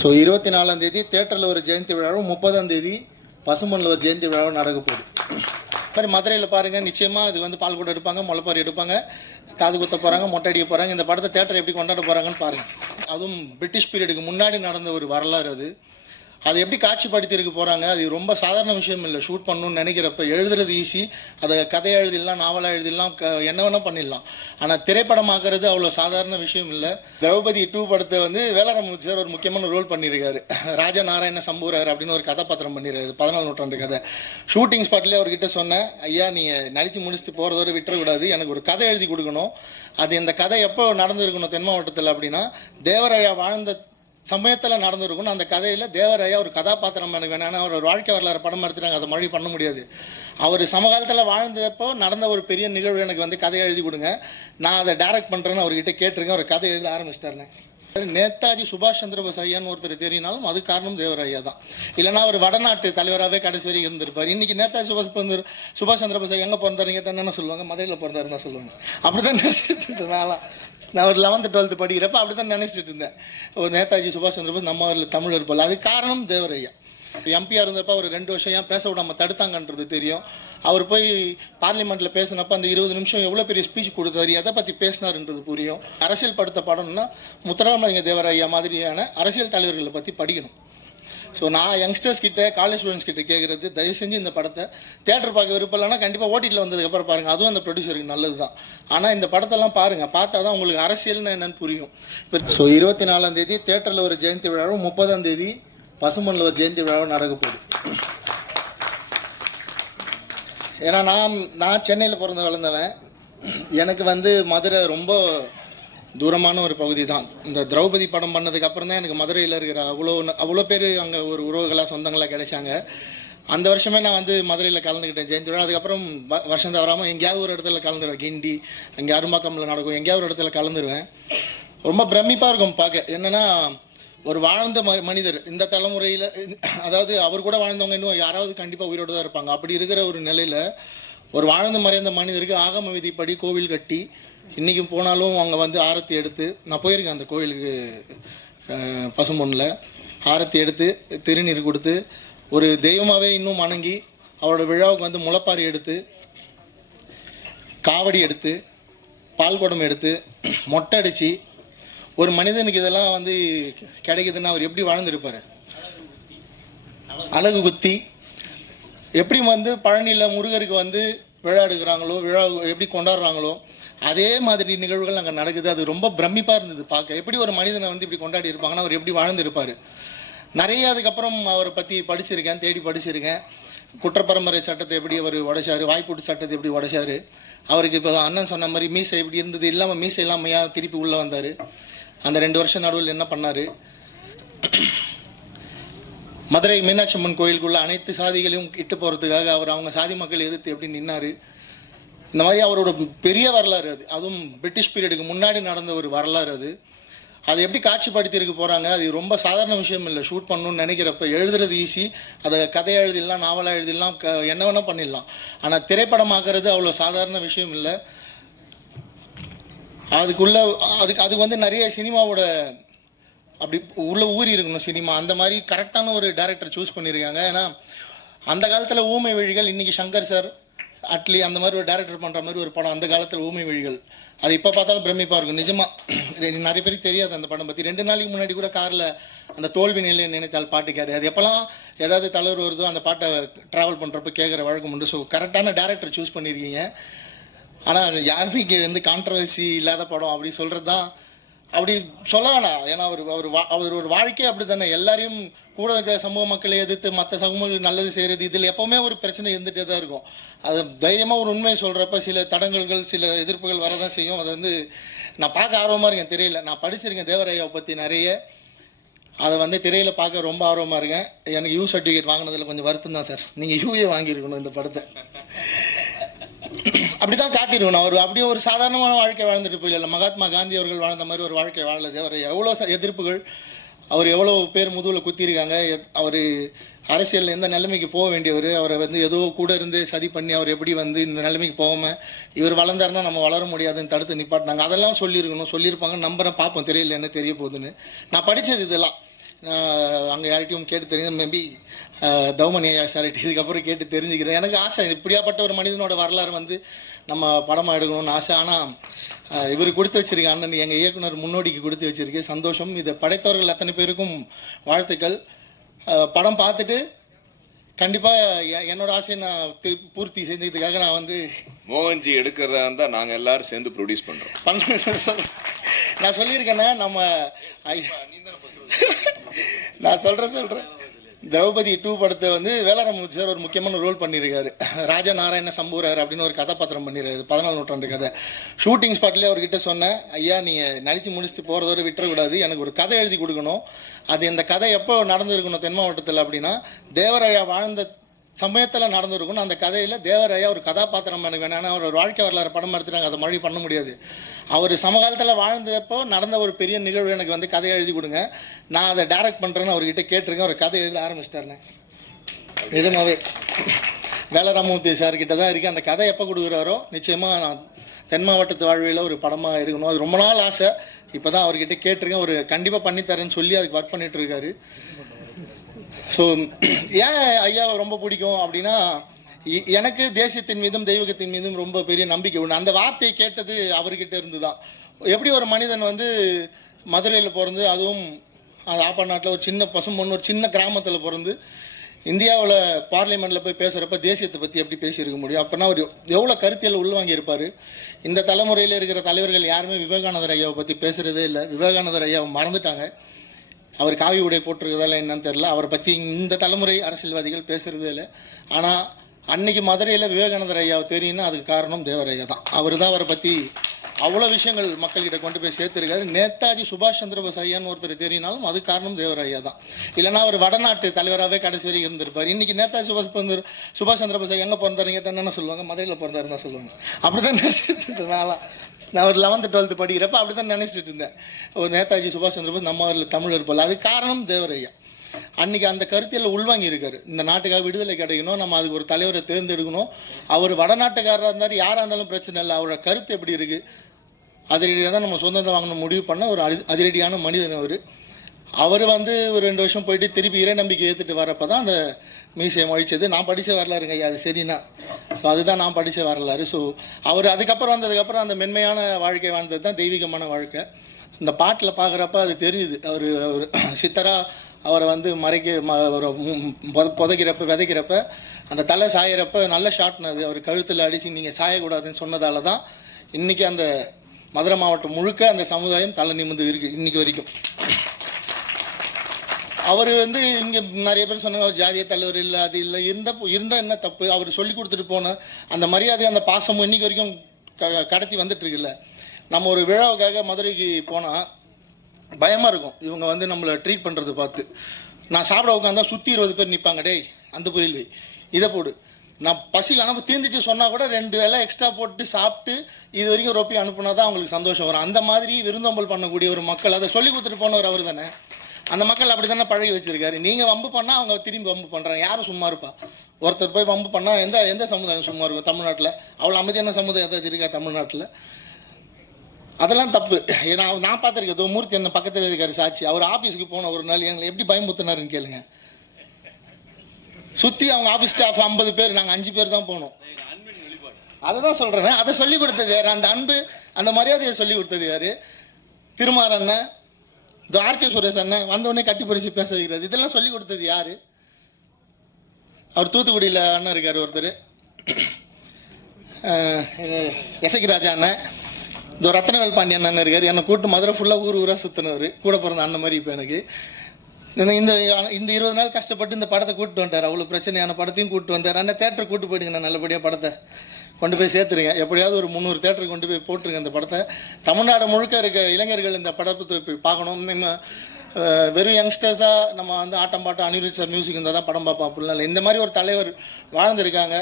So 24ஆம் தேதி தேட்டரில் ஒரு ஜெயந்தி விழாவும் 30ஆம் தேதி பசுமண்ணில் ஒரு ஜெயந்தி விழாவும் நடக்க போகுது. மாதிரி மதுரையில் பாருங்கள், நிச்சயமாக இது வந்து பால் கூட எடுப்பாங்க, முளைப்பாரி எடுப்பாங்க, காது குத்த போகிறாங்க, மொட்டை அடிக்க போகிறாங்க. இந்த படத்தை தேட்டரை எப்படி கொண்டாட போகிறாங்கன்னு பாருங்கள். அதுவும் பிரிட்டிஷ் பீரியடுக்கு முன்னாடி நடந்த ஒரு வரலாறு அது. அதை எப்படி காட்சிப்படுத்தியிருக்க போகிறாங்க, அது ரொம்ப சாதாரண விஷயம் இல்லை. ஷூட் பண்ணணும்னு நினைக்கிறப்ப எழுதுறது ஈஸி, அதை கதையை எழுதிடலாம், நாவலாக எழுதிடலாம், என்ன வேணால் பண்ணிடலாம். ஆனால் திரைப்படமாக்குறது அவ்வளோ சாதாரண விஷயம் இல்லை. திரௌபதி 2 படத்தை வந்து வேளாராமூர்த்தி சார் ஒரு முக்கியமான ரோல் பண்ணியிருக்காரு. ராஜா நாராயண சம்பூரார் அப்படின்னு ஒரு கதாபாத்திரம் பண்ணியிருக்காரு, 14 நூற்றாண்டு கதை. ஷூட்டிங் ஸ்பாட்லேயே அவர்கிட்ட சொன்னேன், ஐயா நீங்கள் நடித்து முடிச்சுட்டு போகிறதோட விட்டுறக்கூடாது, எனக்கு ஒரு கதை எழுதி கொடுக்கணும். அது இந்த கதை எப்போ நடந்திருக்கணும் தென் மாவட்டத்தில் அப்படின்னா தேவராயா வாழ்ந்த சமயத்தில் நடந்திருக்கணும். அந்த கதையில் தேவராயா ஒரு கதாபாத்திரம் எனக்கு வேணும். ஆனால் அவர் ஒரு வாழ்க்கை வரலாறு படம் எடுத்துட்டாங்க, அதை மொழி பண்ண முடியாது. அவர் சமகாலத்தில் வாழ்ந்தப்போ நடந்த ஒரு பெரிய நிகழ்வு எனக்கு வந்து கதையை எழுதி கொடுங்க, நான் அதை டைரக்ட் பண்ணுறேன்னு அவர்கிட்ட கேட்டிருக்கேன். அவர் கதை எழுத ஆரம்பிச்சிட்டாருங்க. நேதாஜி சுபாஷ் சந்திர போஸ் ஐயான்னு ஒருத்தர் தெரியினாலும் அது காரணம் தேவராயா தான். இல்லைனா அவர் வடநாட்டு தலைவராகவே கடைசி வரைக்கும் இருந்திருப்பார். இன்றைக்கி நேதாஜி சுபாஷ் சந்திர போஸ் எங்கே பிறந்தாருன்னு கேட்டால் என்ன சொல்லுவாங்க, மதுரையில் பிறந்தாருன்னு தான் சொல்லுவாங்க. அப்படி தான் நினச்சிட்டு இருந்தேன். நான் ஒரு 11th 12th படிக்கிறப்ப அப்படி தான் நினச்சிட்டு இருந்தேன். ஒரு நேதாஜி சுபாஷ் சந்திர போஸ் நம்ம தமிழர் போல். அது காரணம் தேவராயா. எம்பியாக இருந்தப்போ அவர் 2 வருஷம் ஏன் பேச விடாமல் தடுத்தாங்கன்றது தெரியும். அவர் போய் பார்லிமெண்ட்டில் பேசினப்போ அந்த 20 நிமிஷம் எவ்வளோ பெரிய ஸ்பீச் கொடுத்தாரு, எதை பற்றி பேசினார்ன்றது புரியும். அரசியல் படுத்த படம்னா முத்துராமலிங்க தேவராயா மாதிரியான அரசியல் தலைவர்களை பற்றி படிக்கணும். ஸோ நான் யங்ஸ்டர்ஸ் கிட்ட, காலேஜ் ஸ்டூடெண்ட்ஸ் கிட்ட கேட்குறது, தயவு செஞ்சு இந்த படத்தை தேட்டர் பார்க்க விருப்பம் இல்லைன்னா கண்டிப்பாக ஓடிடியில் வந்ததுக்கப்புறம் பாருங்கள், அதுவும் அந்த ப்ரொடியூசருக்கு நல்லது தான். ஆனால் இந்த படத்தெல்லாம் பாருங்கள், பார்த்தா தான் உங்களுக்கு அரசியல்னு என்னென்னு புரியும். ஸோ 24ஆம் தேதி தேட்டரில் ஒரு ஜெயந்தி விழாவும் 30ஆம் தேதி பசுமண்ணில் ஒரு ஜெயந்தி விழாவும் நடக்க போகுது. ஏன்னா நான் சென்னையில் பிறந்த வளர்ந்தவன். எனக்கு வந்து மதுரை ரொம்ப தூரமான ஒரு பகுதி தான். இந்த திரௌபதி படம் பண்ணதுக்கு அப்புறம் தான் எனக்கு மதுரையில் இருக்கிற அவ்வளோ பேர் அங்கே ஒரு உறவுகளாக சொந்தங்களாக கிடைச்சாங்க. அந்த வருஷமே நான் வந்து மதுரையில் கலந்துக்கிட்டேன் ஜெயந்தி விழா. அதுக்கப்புறம் வருஷம் தவறாமல் எங்கேயாவது ஒரு இடத்துல கலந்துருவேன். கிண்டி, எங்கே அரும்பாக்கம்ல நடக்கும், எங்கேயாவது ஒரு இடத்துல கலந்துருவேன். ரொம்ப பிரமிப்பாக இருக்கும் பார்க்க. என்னென்னா ஒரு வாழ்ந்த மனிதர் இந்த தலைமுறையில், அதாவது அவர் கூட வாழ்ந்தவங்க இன்னும் யாராவது கண்டிப்பாக உயிரோடு தான் இருப்பாங்க. அப்படி இருக்கிற ஒரு நிலையில் ஒரு வாழ்ந்து மறைந்த மனிதருக்கு ஆகம விதிப்படி கோவில் கட்டி இன்றைக்கும் போனாலும் அங்கே வந்து ஆரத்தி எடுத்து, நான் போயிருக்கேன் அந்த கோவிலுக்கு, பசும்பொன்னில் ஆரத்தி எடுத்து திருநீர் கொடுத்து ஒரு தெய்வமாகவே இன்னும் வணங்கி அவரோட விழாவுக்கு வந்து முளைப்பாரி எடுத்து, காவடி எடுத்து, பால் குடம் எடுத்து, மொட்டை அடித்து, ஒரு மனிதனுக்கு இதெல்லாம் வந்து கிடைக்குதுன்னா அவர் எப்படி வாழ்ந்துருப்பார். அழகு குத்தி எப்படி வந்து பழனியில் முருகருக்கு வந்து விழா எடுக்கிறாங்களோ, விழா எப்படி கொண்டாடுறாங்களோ அதே மாதிரி நிகழ்வுகள் அங்கே நடக்குது. அது ரொம்ப பிரமிப்பாக இருந்தது பார்க்க. எப்படி ஒரு மனிதனை வந்து இப்படி கொண்டாடி இருப்பாங்கன்னா அவர் எப்படி வாழ்ந்துருப்பார். நிறைய அதுக்கப்புறம் அவரை பற்றி படிச்சிருக்கேன், தேடி படிச்சிருக்கேன். குற்றப்பரம்பரை சட்டத்தை எப்படி அவர் உடைச்சார், வாய்ப்பூட்டு சட்டத்தை எப்படி உடைச்சார். அவருக்கு இப்போ அண்ணன் சொன்ன மாதிரி மீசை எப்படி இருந்தது, இல்லாமல் மீசை இல்லாமையா திருப்பி உள்ளே வந்தார். அந்த 2 வருஷம் நடுவில் என்ன பண்ணார். மதுரை மீனாட்சி அம்மன் கோயிலுக்குள்ள அனைத்து சாதிகளையும் இட்டு போகிறதுக்காக அவங்க சாதி மக்கள் எதிர்த்து எப்படி நின்னார். இந்த மாதிரி அவரோட பெரிய வரலாறு அது. அதுவும் பிரிட்டிஷ் பீரியடுக்கு முன்னாடி நடந்த ஒரு வரலாறு அது. அதை எப்படி காட்சிப்படுத்தியிருக்க போகிறாங்க, அது ரொம்ப சாதாரண விஷயம் இல்லை. ஷூட் பண்ணணும்னு நினைக்கிறப்ப எழுதுறது ஈஸி, அதை கதையை எழுதிடலாம், நாவலாக எழுதிடலாம், என்ன வேணால் பண்ணிடலாம். ஆனால் திரைப்படமாக்குறது அவ்வளோ சாதாரண விஷயம் இல்லை. அதுக்கு வந்து நிறைய சினிமாவோட அப்படி உள்ள ஊறி இருக்கணும் சினிமா. அந்த மாதிரி கரெக்டான ஒரு டைரக்டர் சூஸ் பண்ணியிருக்காங்க. ஏன்னா அந்த காலத்தில் ஊமை வழிகள், இன்றைக்கி சங்கர் சார், அட்லி அந்த மாதிரி ஒரு டைரக்டர் பண்ணுற மாதிரி ஒரு படம் அந்த காலத்தில் ஊமை வழிகள். அது இப்போ பார்த்தாலும் பிரமிப்பாக இருக்கும். நிஜமாக நிறைய பேருக்கு தெரியாது அந்த படம் பற்றி. 2 நாளைக்கு முன்னாடி கூட காரில் அந்த தோல்வி நிலையை நினைத்தால் பாட்டு கேட்கு. அது எப்போல்லாம் ஏதாவது தலைவர் வருதோ அந்த பாட்டை ட்ராவல் பண்ணுறப்ப கேட்குற வழக்கம் உண்டு. ஸோ கரெக்டான டைரக்டர் சூஸ் பண்ணியிருக்கீங்க. ஆனால் யாருமே இங்கே வந்து கான்ட்ரவர்சி இல்லாத படம் அப்படி சொல்கிறது தான், அப்படி சொல்ல வேணாம். ஏன்னா அவர் ஒரு வாழ்க்கையே அப்படி தானே. எல்லாரையும் கூட இருக்கிற சமூக மக்களை எதிர்த்து மற்ற சமூகங்களுக்கு நல்லது செய்கிறது, இதில் எப்போவுமே ஒரு பிரச்சனை இருந்துகிட்டே தான் இருக்கும். அது தைரியமாக ஒரு உண்மையை சொல்கிறப்ப சில தடங்கல்கள், சில எதிர்ப்புகள் வரதான் செய்யும். அதை வந்து நான் பார்க்க ஆர்வமாக இருக்கேன். திரையில் நான் படிச்சிருக்கேன் தேவராயாவை பற்றி நிறைய. அதை வந்து திரையில் பார்க்க ரொம்ப ஆர்வமாக இருக்கேன். எனக்கு யூ சர்டிஃபிகேட் வாங்கினதில் கொஞ்சம் வருத்தம் தான் சார். நீங்கள் யூஏ வாங்கியிருக்கணும் இந்த படத்தை. அப்படி தான் காட்டிடுவேன். அவர் அப்படியே ஒரு சாதாரணமான வாழ்க்கை வாழ்ந்துட்டு போயிடல. மகாத்மா காந்தி அவர்கள் வாழ்ந்த மாதிரி ஒரு வாழ்க்கை வாழல தேவராயா. எவ்வளோ எதிர்ப்புகள், அவர் எவ்வளோ பேர் முதுகில் குத்திருக்காங்க. அவர் அரசியலில் எந்த நிலைமைக்கு போக வேண்டியவர், அவரை வந்து ஏதோ கூட இருந்து சதி பண்ணி அவர் எப்படி வந்து இந்த நிலைமைக்கு போகாமல் இவர் வளர்ந்தாருன்னா நம்ம வளர முடியாதுன்னு தடுத்து நிப்பாட்டினாங்க. அதெல்லாம் சொல்லியிருக்கணும், சொல்லியிருப்பாங்க. நம்புறேன், பார்ப்போம் திரையில் என்ன தெரிய போகுதுன்னு. நான் படித்தது இதெல்லாம். அங்கே யார்கிட்டையும் கேட்டு தெரிஞ்சு மேபி தௌமணி ஐயா சார்கிட்ட இதுக்கப்புறம் கேட்டு தெரிஞ்சுக்கிறேன். எனக்கு ஆசை இப்படியாப்பட்ட ஒரு மனிதனோட வரலாறு வந்து நம்ம படமாக எடுக்கணும்னு ஆசை. ஆனால் இவர் கொடுத்து வச்சிருக்க அண்ணன் எங்கள் இயக்குனர் முன்னோடிக்கு கொடுத்து வச்சிருக்கு. சந்தோஷம். இதை படைத்தவர்கள் அத்தனை பேருக்கும் வாழ்த்துக்கள். படம் பார்த்துட்டு கண்டிப்பாக என்னோட ஆசையை நான் பூர்த்தி செஞ்சதுக்காக நான் வந்து மோகன்ஜி எடுக்கிறதா இருந்தால் நாங்கள் எல்லாரும் சேர்ந்து ப்ரொடியூஸ் பண்ணுறோம். நான் சொல்லியிருக்கேன்னா நம்ம நான் சொல்கிறேன் திரௌபதி 2 படத்தை வந்து வேளாராமூர்த்தி சார் ஒரு முக்கியமான ரோல் பண்ணியிருக்காரு. ராஜா நாராயண சம்பூரார் அப்படின்னு ஒரு கதாபாத்திரம் பண்ணியிருக்காரு. 14 நூற்றாண்டு கதை. ஷூட்டிங் ஸ்பாட்லேயே அவர்கிட்ட சொன்னேன், ஐயா நீங்கள் நடித்து முடிச்சுட்டு போகிறதோட விட்டுறக்கூடாது, எனக்கு ஒரு கதை எழுதி கொடுக்கணும். அது இந்த கதை எப்போ நடந்துருக்கணும் தென் மாவட்டத்தில் அப்படின்னா தேவராயா வாழ்ந்த சமயத்தில் நடந்துருக்கணும். அந்த கதையில் தேவராயா ஒரு கதாபாத்திரம் எனக்கு வேணும். அவர் ஒரு வாழ்க்கை வரலாறு படம் எடுத்துட்டாங்க, அதை மொழி பண்ண முடியாது. அவர் சமகாலத்தில் வாழ்ந்தப்போ நடந்த ஒரு பெரிய நிகழ்வு எனக்கு வந்து கதையை எழுதி கொடுங்க, நான் அதை டைரக்ட் பண்ணுறேன்னு அவர்கிட்ட கேட்டிருக்கேன். அவர் கதை எழுத ஆரம்பிச்சிட்டாருண்ணே. நிஜமாவே வேலராமூர்த்தி சார்கிட்ட தான் இருக்குது. அந்த கதை எப்போ கொடுக்குறாரோ நிச்சயமாக நான் தென் மாவட்டத்து வாழ்வியில் ஒரு படமாக எடுக்கணும். அது ரொம்ப நாள் ஆசை. இப்போ தான் அவர்கிட்ட கேட்டிருக்கேன். ஒரு கண்டிப்பாக பண்ணித்தரேன்னு சொல்லி அதுக்கு ஒர்க் பண்ணிகிட்டு இருக்காரு. ஸோ ஏன் ஐயா ரொம்ப பிடிக்கும் அப்படின்னா எனக்கு தேசியத்தின் மீதும் தெய்வகத்தின் மீதும் ரொம்ப பெரிய நம்பிக்கை உண்டு. அந்த வார்த்தையை கேட்டது அவர்கிட்ட இருந்து தான். எப்படி ஒரு மனிதன் வந்து மதுரையில் பிறந்து, அதுவும் அந்த ஆப்பநாட்டில் ஒரு சின்ன பசும்பொண்ணு ஒரு சின்ன கிராமத்தில் பிறந்து இந்தியாவில் பார்லிமெண்ட்டில் போய் பேசுகிறப்ப தேசியத்தை பற்றி எப்படி பேசியிருக்க முடியும்? அப்படின்னா அவர் எவ்வளோ கருத்தியல் உள்வாங்கியிருப்பார். இந்த தலைமுறையில் இருக்கிற தலைவர்கள் யாருமே விவேகானந்தர் ஐயாவை பற்றி பேசுகிறதே இல்லை. விவேகானந்தர் ஐயாவை மறந்துட்டாங்க. அவர் காவி உடை போட்டிருக்கிறதால என்னன்னு தெரில. அவரை பற்றி இந்த தலைமுறை அரசியல்வாதிகள் பேசுகிறதே இல்லை. ஆனால் அன்னைக்கு மதுரையில் விவேகானந்தர் ஐயாவை தெரியும்னா அதுக்கு காரணம் தேவரையா தான். அவர் தான் அவரை பற்றி அவ்வளோ விஷயங்கள் மக்கள்கிட்ட கொண்டு போய் சேர்த்துருக்காரு. நேதாஜி சுபாஷ் சந்திரபோஸ் ஐயான்னு ஒருத்தர் தெரியினாலும் அது காரணம் தேவரையா தான். இல்லைனா அவர் வடநாட்டு தலைவராகவே கடைசி வரைக்கும் இருந்திருப்பார். இன்றைக்கி நேதாஜி சுபாஷ் சந்திரபோஸ் எங்கே பிறந்தாருன்னு கேட்டால் என்ன சொல்லுவாங்க? மதுரையில் பிறந்தாருன்னு தான் சொல்லுவாங்க. அப்படி தான் நினச்சிட்டு இருந்தேன். நான் ஒரு 11th 12th படிக்கிறப்ப அப்படி தான் நினச்சிட்டு இருந்தேன். ஒரு நேதாஜி சுபாஷ் சந்திரபோஸ் நம்ம தமிழ் இருப்பல. அது காரணம் தேவரையா. அன்றைக்கி அந்த கருத்தியல் உள்வாங்கி இருக்காரு. இந்த நாட்டுக்காக விடுதலை கிடைக்கணும், நம்ம அதுக்கு ஒரு தலைவரை தேர்ந்தெடுக்கணும். அவர் வடநாட்டுக்காரராக இருந்தார், யாராக இருந்தாலும் பிரச்சனை இல்லை. அவரோட கருத்து எப்படி இருக்குது, அதிரடியாக தான் நம்ம சொந்தத்தை வாங்கணும் முடிவு பண்ண ஒரு அதிரடியான மனிதன் அவர். அவர் வந்து ஒரு 2 வருஷம் போயிட்டு திருப்பி இறை நம்பிக்கை ஏற்றுட்டு வரப்போ தான் அந்த மீசையை மொழிச்சது. நான் படித்த வரலாறுங்க ஐயா, அது சரிண்ணா. ஸோ அதுதான் நான் படித்த வரலாறு. ஸோ அவர் அதுக்கப்புறம் வந்ததுக்கப்புறம் அந்த மென்மையான வாழ்க்கை வாழ்ந்தது தான் தெய்வீகமான வாழ்க்கை. இந்த பாட்டில் பார்க்குறப்ப அது தெரியுது. அவர் சித்தரா அவரை வந்து புதைக்கிறப்ப விதைக்கிறப்ப அந்த தலை சாயிறப்ப நல்ல ஷாட்னது. அவர் கழுத்தில் அடித்து நீங்கள் சாயக்கூடாதுன்னு சொன்னதால தான் இன்றைக்கி அந்த மதுரை மாவட்டம் முழுக்க அந்த சமுதாயம் தலை நிமிர்ந்து இருக்குது இன்றைக்கி வரைக்கும். அவர் வந்து இங்கே நிறைய பேர் சொன்னாங்க அவர் ஜாதிய தலைவர் இல்லை, அது இல்லை. இருந்தால் என்ன தப்பு? அவர் சொல்லி கொடுத்துட்டு போன அந்த மரியாதை அந்த பாசமும் இன்றைக்கி வரைக்கும் கடத்தி வந்துட்டுருக்குல்ல. நம்ம ஒரு விழாவுக்காக மதுரைக்கு போனால் பயமாக இருக்கும். இவங்க வந்து நம்மளை ட்ரீட் பண்ணுறது பார்த்து. நான் சாப்பிட உட்காந்தா சுற்றி 20 பேர் நிற்பாங்க. டேய் அந்த பொரியல் வை, இதை போடு. நான் பசி அனுப்ப தீர்ந்துச்சு சொன்னால் கூட 2 வேளை எக்ஸ்ட்ரா போட்டு சாப்பிட்டு இது வரைக்கும் ரொப்பி அனுப்புனா தான் அவங்களுக்கு சந்தோஷம் வரும். அந்த மாதிரி விருந்தோம்பல் பண்ணக்கூடிய ஒரு மக்கள், அதை சொல்லி கொடுத்துட்டு போனவர் அவர் தானே. அந்த மக்கள் அப்படி தானே பழகி வச்சிருக்காரு. நீங்கள் வம்பு பண்ணால் அவங்க திரும்பி வம்பு பண்ணுறாங்க. யாரும் சும்மா இருப்பா? ஒருத்தர் போய் வம்பு பண்ணால் எந்த சமுதாயம் சும்மா இருக்கும்? தமிழ்நாட்டில் அவ்வளோ அமைதியான சமுதாயம் ஏதாவது இருக்கா தமிழ்நாட்டில்? அதெல்லாம் தப்பு. ஏன்னா நான் பார்த்துருக்கேன். மூர்த்தி என்ன பக்கத்தில் இருக்காரு சாட்சி. அவர் ஆஃபீஸுக்கு போன ஒரு நாள் எங்களை எப்படி பயமுறுத்தினாருன்னு கேளுங்க. சுற்றி அவங்க ஆஃபீஸ் ஸ்டாஃப் 50 பேர், நாங்கள் 5 பேர் தான் போனோம். அதை தான் சொல்கிறேன். அதை சொல்லிக் கொடுத்தது யார்? அந்த அன்பு அந்த மரியாதையை சொல்லிக் கொடுத்தது யார்? திருமார் அண்ணன், இந்த ஆர்கே சுரேஷ் அண்ணன் வந்தவொடனே கட்டி பிடிச்சி பேச வைக்கிறது, இதெல்லாம் சொல்லிக் கொடுத்தது யார்? அவர் தூத்துக்குடியில் அண்ணன் இருக்கார் ஒருத்தர், எசகி ராஜா அண்ணன். இந்த ரத்னவேல் பாண்டியன் அண்ணன் இருக்கார். என்னை கூப்பிட்டு மதுரை ஃபுல்லாக ஊராக சுற்றினவர். கூட பிறந்த அண்ணன் மாதிரி. இப்போ எனக்கு இந்த 20 நாள் கஷ்டப்பட்டு இந்த படத்தை கூப்பிட்டு வந்தார். அவ்வளோ பிரச்சனையான படத்தையும் கூப்பிட்டு வந்தார். அண்ணன் தேட்டருக்கு கூப்பிட்டு போயிடுங்க, நான் நல்லபடியாக படத்தை கொண்டு போய் சேர்த்துருங்க. எப்படியாவது ஒரு 300 தேட்டருக்கு கொண்டு போய் போட்டுருங்க இந்த படத்தை. தமிழ்நாடு முழுக்க இருக்க இளைஞர்கள் இந்த படத்தை போய் பார்க்கணும். நம்ம வெறும் யங்ஸ்டர்ஸாக நம்ம வந்து ஆட்டம் பாட்டம் அனிருத் சார் மியூசிக் இருந்தால் தான் படம் பார்ப்போம் அப்படிலாம் இல்லை. இந்த மாதிரி ஒரு தலைவர் வாழ்ந்துருக்காங்க.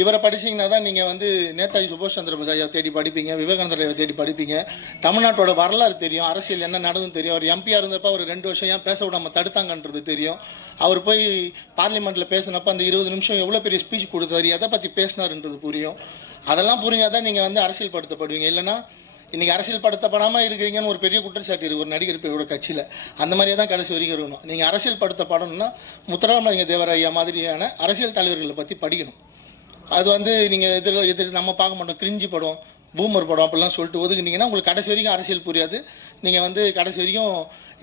இவரை படிச்சிங்கன்னா தான் நீங்கள் வந்து நேதாஜி சுபாஷ் சந்திரபோஸ் ஐயாவை தேடி படிப்பீங்க, விவேகானந்தர் ஐயாவை தேடி படிப்பீங்க. தமிழ்நாட்டோட வரலாறு தெரியும், அரசியல் என்ன நடந்துன்னு தெரியும். அவர் எம்பியாக இருந்தப்போ அவர் 2 வருஷம் ஏன் பேச விடாமல் தடுத்தாங்கன்றது தெரியும். அவர் போய் பார்லிமெண்ட்டில் பேசினப்போ அந்த 20 நிமிஷம் எவ்வளோ பெரிய ஸ்பீச் கொடுத்தாரு, எதை பற்றி பேசினாருன்றது புரியும். அதெல்லாம் புரிஞ்சால் தான் நீங்கள் வந்து அரசியல் படுத்தப்படுவீங்க. இல்லைனா இன்றைக்கி அரசியல் படுத்தப்படாமல் இருக்கிறீங்கன்னு ஒரு பெரிய குற்றச்சாட்டு இருக்குது ஒரு நடிகர் பேரோட கட்சியில். அந்த மாதிரியே தான் கடைசி வரைக்கும் இருக்கணும். நீங்கள் அரசியல் படுத்தப்படணும்னா முத்துராமலிங்க தேவரையா மாதிரியான அரசியல் தலைவர்களை பற்றி படிக்கணும். அது வந்து நீங்கள் எதிர் நம்ம பார்க்க மாட்டோம், கிரிஞ்சி படம், பூமர் படம் அப்படிலாம் சொல்லிட்டு ஒதுக்குனீங்கன்னா உங்களுக்கு கடைசி வரைக்கும் அரசியல் புரியாது. நீங்கள் வந்து கடைசி வரைக்கும்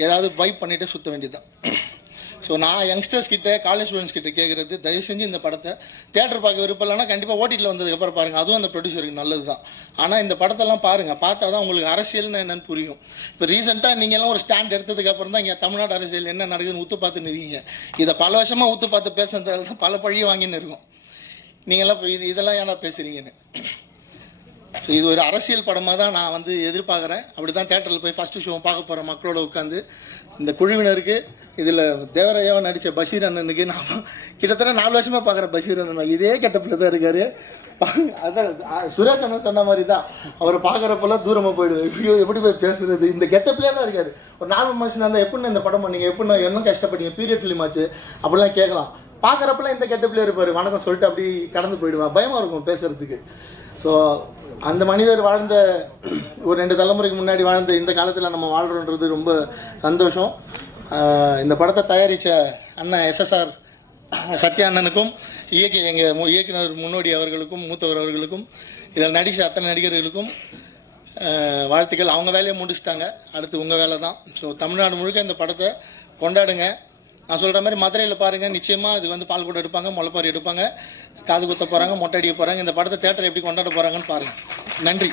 ஏதாவது வைப் பண்ணிவிட்டு சுற்ற வேண்டியது தான். ஸோ நான் யங்ஸ்டர்ஸ் கிட்ட, காலேஜ் ஸ்டூடெண்ட்ஸ் கிட்ட கேட்குறது, தயவு செஞ்சு இந்த படத்தை தேட்டர் பார்க்க விருப்பம் இல்லைன்னா கண்டிப்பாக ஓடிடியில் வந்ததுக்கப்புறம் பாருங்கள். அதுவும் அந்த ப்ரொடியூசருக்கு நல்லது தான். ஆனால் இந்த படத்தெல்லாம் பாருங்கள், பார்த்தா தான் உங்களுக்கு அரசியல்னு என்னென்னு புரியும். இப்போ ரீசெண்டாக நீங்கள்லாம் ஒரு ஸ்டாண்ட் எடுத்ததுக்கப்புறம் தான் இங்கே தமிழ்நாடு அரசியல் என்ன நடக்குதுன்னு உத்து பார்த்து நிற்கிங்க. இதை பல வருஷமாக உத்து பார்த்து பேசுறதால தான் பல பழியை வாங்கின்னு இருக்கும். நீங்கள்லாம் இப்போ இதெல்லாம் ஏன்னா பேசுகிறீங்கன்னு. ஸோ இது ஒரு அரசியல் படமாக தான் நான் வந்து எதிர்பார்க்குறேன். அப்படி தான் தேட்டரில் போய் ஃபஸ்ட்டு ஷோ பார்க்க போகிறேன் மக்களோட உட்காந்து. இந்த குழுவினருக்கு இதில் தேவரையாவை நடித்த பஷீர் அண்ணனுக்கு நான் கிட்டத்தட்ட 4 வருஷமாக பார்க்குறேன். பஷீர் அண்ணன் இதே கெட்டப்பில் தான் இருக்கார். அதான் சுரேஷ் அண்ணன் சொன்ன மாதிரி தான், அவர் பார்க்குறப்பெல்லாம் தூரமாக போயிடுவார். ஐயோ எப்படி போய் பேசுறது, இந்த கெட்டப்லேயே தான் இருக்கார். ஒரு 4 மனுஷனாக இருந்தால் எப்படின்னா இந்த படம் பண்ணீங்க, எப்படின்னா என்ன கஷ்டப்பட்டீங்க, பீரியட் ஃபிலிம் ஆச்சு அப்படிலாம் கேட்கலாம். பார்க்குறப்பெல்லாம் இந்த கெட்டப்லேயே இருப்பார். வணக்கம் சொல்லிட்டு அப்படி கடந்து போயிடுவான். பயமாக இருக்கும் பேசுறதுக்கு. ஸோ அந்த மனிதர் வாழ்ந்த ஒரு 2 தலைமுறைக்கு முன்னாடி வாழ்ந்த இந்த காலத்தில் நம்ம வாழ்கிறோன்றது ரொம்ப சந்தோஷம். இந்த படத்தை தயாரித்த அண்ணன் SSR சத்யா அண்ணனுக்கும் எங்கள் இயக்குனர் முன்னோடி அவர்களுக்கும் மூத்தவர் அவர்களுக்கும் இதில் நடித்த அத்தனை நடிகர்களுக்கும் வாழ்த்துக்கள். அவங்க வேலையை முடிச்சுட்டாங்க, அடுத்து உங்கள் வேலை தான். ஸோ தமிழ்நாடு முழுக்க இந்த படத்தை கொண்டாடுங்க. நான் சொல்கிற மாதிரி மதுரையில் பாருங்கள், நிச்சயமாக இது வந்து பால் கூட எடுப்பாங்க, முளைப்பாரி எடுப்பாங்க, காது குத்த போகிறாங்க, மொட்டை அடிக்க போகிறாங்க. இந்த படத்தை தேட்டரை எப்படி கொண்டாட போகிறாங்கன்னு பாருங்கள். நன்றி.